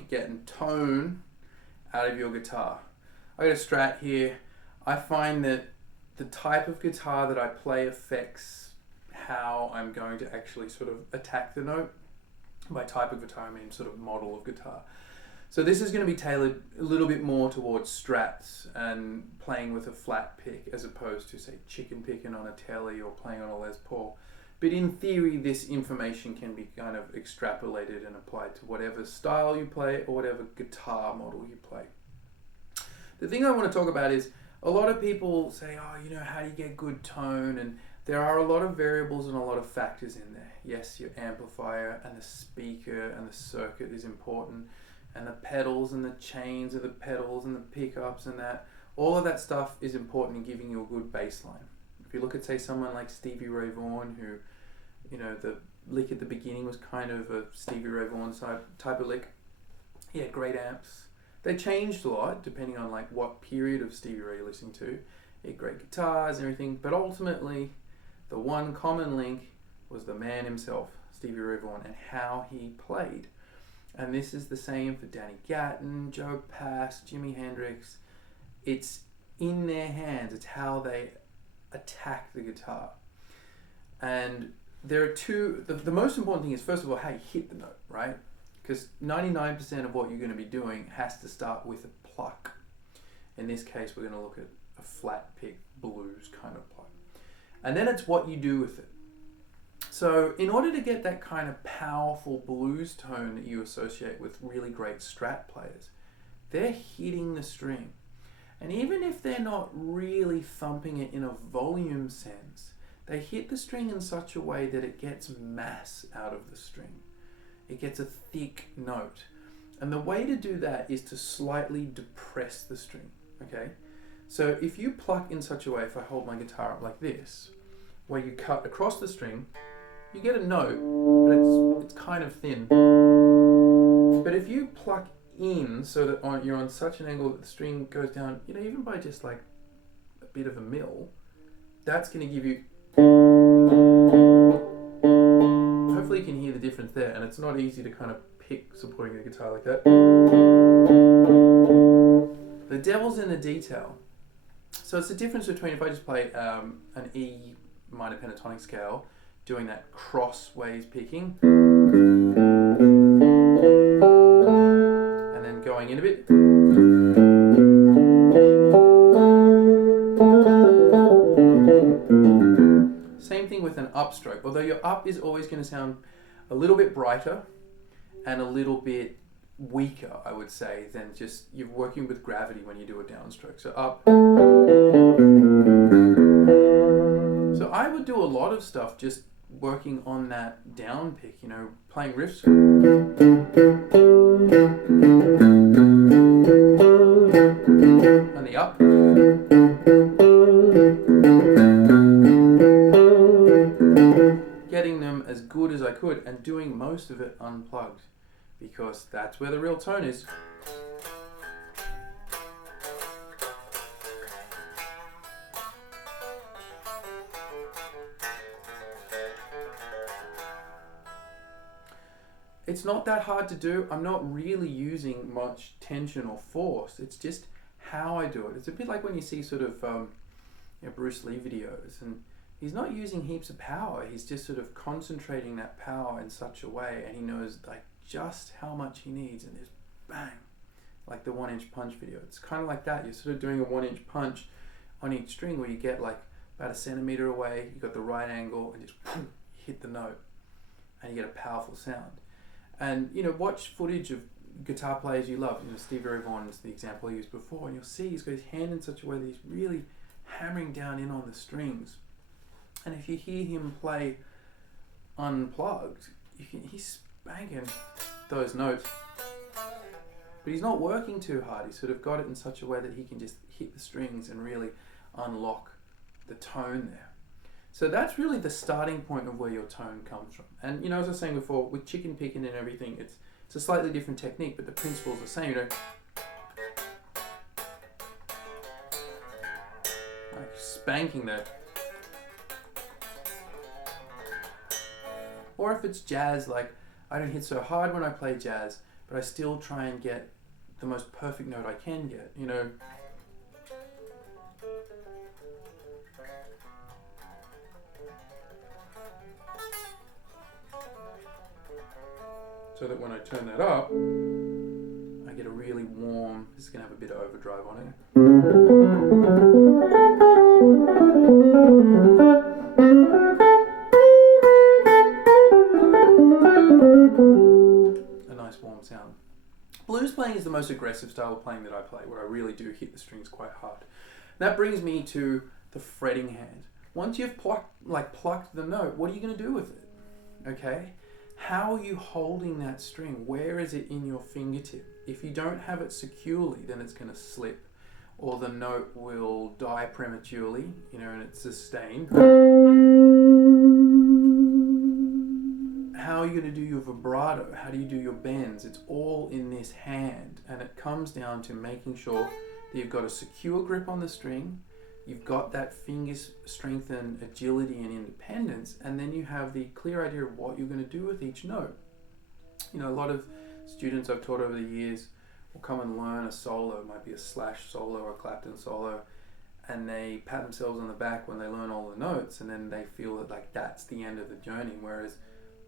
look at getting tone out of your guitar. I got a Strat here. I find that the type of guitar that I play affects how I'm going to actually sort of attack the note. By type of guitar, I mean sort of model of guitar. So this is going to be tailored a little bit more towards Strats and playing with a flat pick as opposed to, say, chicken picking on a Telly or playing on a Les Paul. But in theory, this information can be kind of extrapolated and applied to whatever style you play or whatever guitar model you play. The thing I want to talk about is a lot of people say, oh, you know, how do you get good tone? And there are a lot of variables and a lot of factors in there. Yes, your amplifier and the speaker and the circuit is important, and the pedals and the chains of the pedals and the pickups and that. All of that stuff is important in giving you a good bass line. If you look at, say, someone like Stevie Ray Vaughan, who, you know, the lick at the beginning was kind of a Stevie Ray Vaughan type of lick. He had great amps. They changed a lot depending on like what period of Stevie Ray you're listening to. He had great guitars and everything, but ultimately the one common link was the man himself, Stevie Ray Vaughan, and how he played. And this is the same for Danny Gatton, Joe Pass, Jimi Hendrix. It's in their hands. It's how they attack the guitar. And there are two, the most important thing is, first of all, how you hit the note, right? Because 99% of what you're going to be doing has to start with a pluck. In this case, we're going to look at a flat pick blues kind of pluck. And then it's what you do with it. So in order to get that kind of powerful blues tone that you associate with really great Strat players, they're hitting the string. And even if they're not really thumping it in a volume sense, they hit the string in such a way that it gets mass out of the string. It gets a thick note. And the way to do that is to slightly depress the string, okay? So if you pluck in such a way, if I hold my guitar up like this, where you cut across the string, you get a note, but it's kind of thin. But if you pluck in so that you're on such an angle that the string goes down, you know, even by just like a bit of a mill, that's going to give you... Hopefully you can hear the difference there, and it's not easy to kind of pick supporting the guitar like that. The devil's in the detail. So it's the difference between if I just play an E minor pentatonic scale, doing that crossways picking, and then going in a bit. Same thing with an upstroke, although your up is always going to sound a little bit brighter and a little bit weaker, I would say, than just you're working with gravity when you do a downstroke. So up. So I would do a lot of stuff just working on that down pick, you know, playing riffs. On the up. Getting them as good as I could and doing most of it unplugged, because that's where the real tone is. It's not that hard to do. I'm not really using much tension or force. It's just how I do it. It's a bit like when you see sort of Bruce Lee videos, and he's not using heaps of power. He's just sort of concentrating that power in such a way, and he knows like just how much he needs, and there's bang, like the 1-inch punch video. It's kind of like that. You're sort of doing a 1-inch punch on each string where you get like about a centimeter away, you got the right angle, and just hit the note, and you get a powerful sound. And, you know, watch footage of guitar players you love. You know, Stevie Ray Vaughan is the example I used before, and you'll see he's got his hand in such a way that he's really hammering down in on the strings. And if you hear him play unplugged, he's spanking those notes. But he's not working too hard. He's sort of got it in such a way that he can just hit the strings and really unlock the tone there. So that's really the starting point of where your tone comes from. And, you know, as I was saying before, with chicken picking and everything, it's a slightly different technique, but the principle's the same, you know. Like spanking there. Or if it's jazz, like I don't hit so hard when I play jazz, but I still try and get the most perfect note I can get, you know. So that when I turn that up, I get a really warm, this is going to have a bit of overdrive on it. A nice warm sound. Blues playing is the most aggressive style of playing that I play, where I really do hit the strings quite hard. That brings me to the fretting hand. Once you've plucked the note, what are you going to do with it? Okay? How are you holding that string? Where is it in your fingertip? If you don't have it securely, then it's going to slip, or the note will die prematurely, you know, and it's sustained. How are you going to do your vibrato? How do you do your bends? It's all in this hand, and it comes down to making sure that you've got a secure grip on the string, you've got that finger strength and agility and independence, and then you have the clear idea of what you're going to do with each note. You know, a lot of students I've taught over the years will come and learn a solo, it might be a Slash solo or a Clapton solo, and they pat themselves on the back when they learn all the notes, and then they feel that like that's the end of the journey, whereas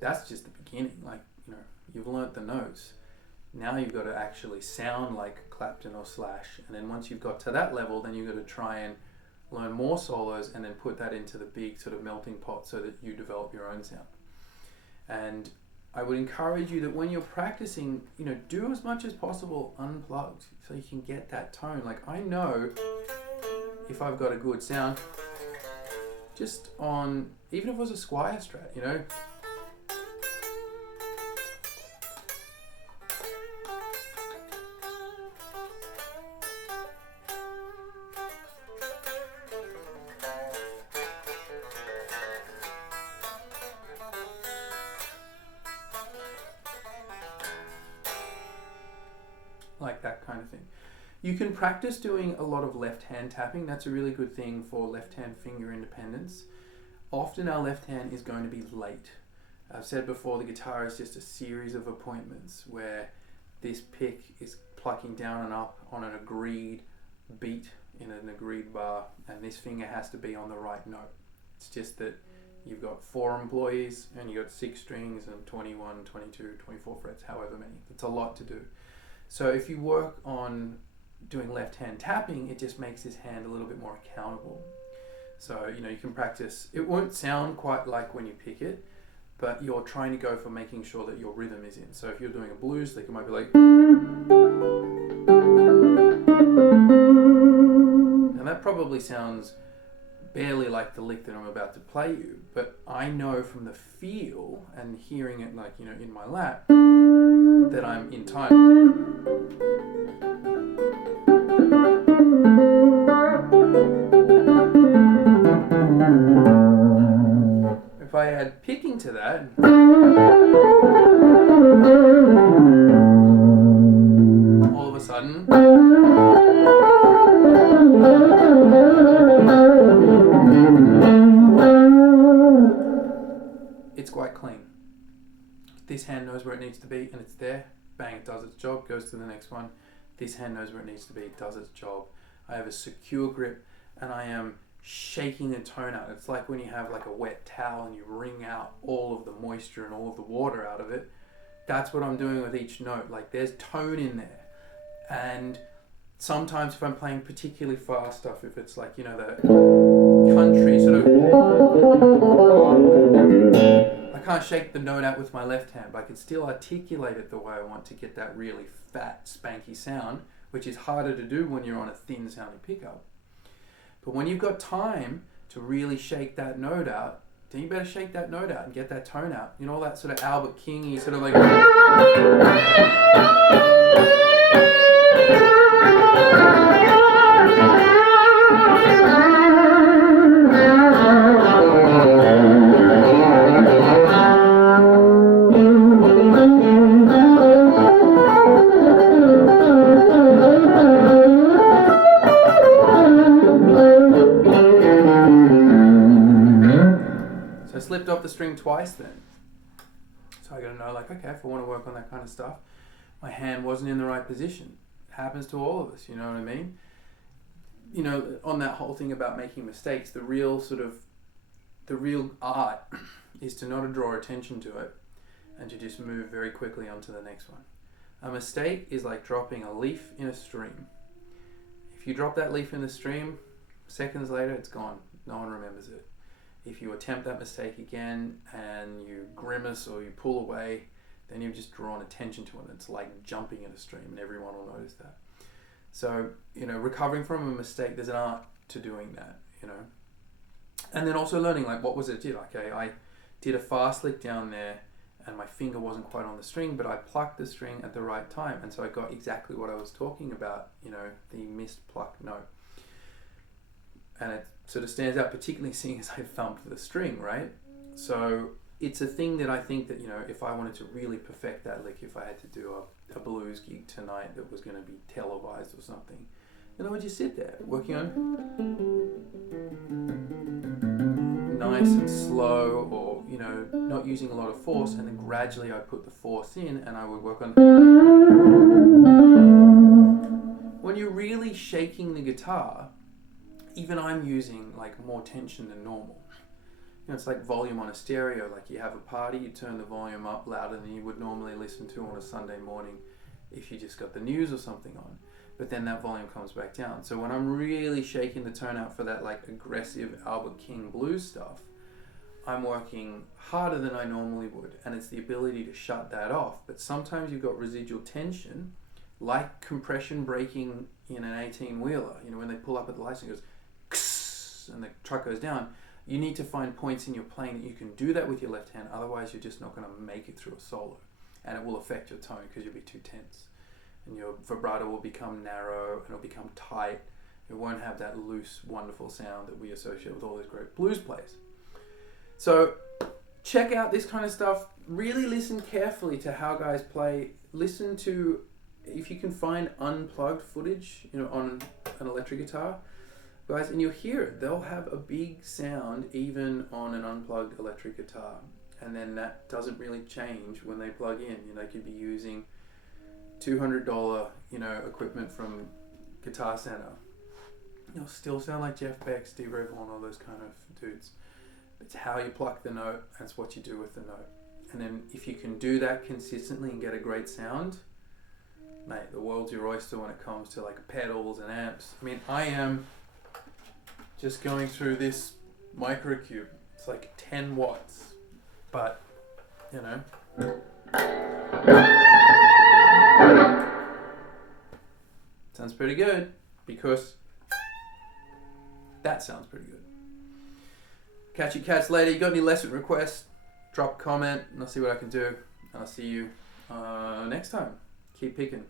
that's just the beginning. Like, you know, you've learnt the notes. Now you've got to actually sound like Clapton or Slash, and then once you've got to that level, then you've got to try and learn more solos and then put that into the big sort of melting pot so that you develop your own sound. And I would encourage you that when you're practicing, you know, do as much as possible unplugged so you can get that tone. Like, I know if I've got a good sound just on, even if it was a Squire Strat, you know, like that kind of thing. You can practice doing a lot of left hand tapping. That's a really good thing for left hand finger independence. Often our left hand is going to be late. I've said before, the guitar is just a series of appointments where this pick is plucking down and up on an agreed beat in an agreed bar, and this finger has to be on the right note. It's just that you've got 4 employees and you've got 6 strings and 21, 22, 24 frets, however many. It's a lot to do. So if you work on doing left hand tapping, it just makes this hand a little bit more accountable. So, you know, you can practice. It won't sound quite like when you pick it, but you're trying to go for making sure that your rhythm is in. So if you're doing a blues lick, it might be like, and that probably sounds barely like the lick that I'm about to play you, but I know from the feel and hearing it, like, you know, in my lap, that I'm in time. If I add picking to that, all of a sudden, it's quite clean. This hand knows where it needs to be and it's there. Bang, it does its job, goes to the next one. This hand knows where it needs to be, it does its job. I have a secure grip and I am shaking the tone out. It's like when you have like a wet towel and you wring out all of the moisture and all of the water out of it. That's what I'm doing with each note. Like, there's tone in there. And sometimes if I'm playing particularly fast stuff, if it's like, you know, the country sort of, I can't shake the note out with my left hand, but I can still articulate it the way I want to get that really fat, spanky sound, which is harder to do when you're on a thin sounding pickup. But when you've got time to really shake that note out, then you better shake that note out and get that tone out. You know, all that sort of Albert King-y sort of like... Slipped off the string twice then. So I gotta know, like, okay, if I want to work on that kind of stuff, my hand wasn't in the right position. It happens to all of us, you know what I mean? You know, on that whole thing about making mistakes, the real art is to not draw attention to it and to just move very quickly on to the next one. A mistake is like dropping a leaf in a stream. If you drop that leaf in the stream, seconds later it's gone. No one remembers it. If you attempt that mistake again and you grimace or you pull away, then you've just drawn attention to it. It's like jumping in a stream, and everyone will notice that. So, you know, recovering from a mistake, there's an art to doing that, you know. And then also learning, like, what was it I did? Okay, I did a fast lick down there and my finger wasn't quite on the string, but I plucked the string at the right time. And so I got exactly what I was talking about, you know, the missed pluck note. And it sort of stands out, particularly seeing as I thumped the string, right? So it's a thing that I think that, you know, if I wanted to really perfect that lick, if I had to do a blues gig tonight that was going to be televised or something, then I would just sit there working on nice and slow, or, you know, not using a lot of force, and then gradually I'd put the force in and I would work on. When you're really shaking the guitar, even I'm using like more tension than normal. You know, it's like volume on a stereo. Like you have a party, you turn the volume up louder than you would normally listen to on a Sunday morning if you just got the news or something on. But then that volume comes back down. So when I'm really shaking the tone out for that like aggressive Albert King blues stuff, I'm working harder than I normally would. And it's the ability to shut that off. But sometimes you've got residual tension, like compression braking in an 18-wheeler. You know, when they pull up at the lights and it goes, kss, and the truck goes down. You need to find points in your playing that you can do that with your left hand. Otherwise, you're just not going to make it through a solo. And it will affect your tone because you'll be too tense. And your vibrato will become narrow and it'll become tight. It won't have that loose, wonderful sound that we associate with all those great blues players. So check out this kind of stuff. Really listen carefully to how guys play. Listen to, if you can find unplugged footage, you know, on an electric guitar, guys, and you'll hear it. They'll have a big sound even on an unplugged electric guitar. And then that doesn't really change when they plug in. You know, they could be using $200, you know, equipment from Guitar Center. You'll still sound like Jeff Beck, Steve Ray Vaughan, all those kind of dudes. It's how you pluck the note, that's what you do with the note. And then if you can do that consistently and get a great sound, mate, the world's your oyster when it comes to like pedals and amps. I mean, I am just going through this microcube. It's like 10 watts, but, you know. Sounds pretty good because that sounds pretty good. Catch you cats later. You got any lesson requests? Drop a comment and I'll see what I can do. I'll see you next time. Keep picking.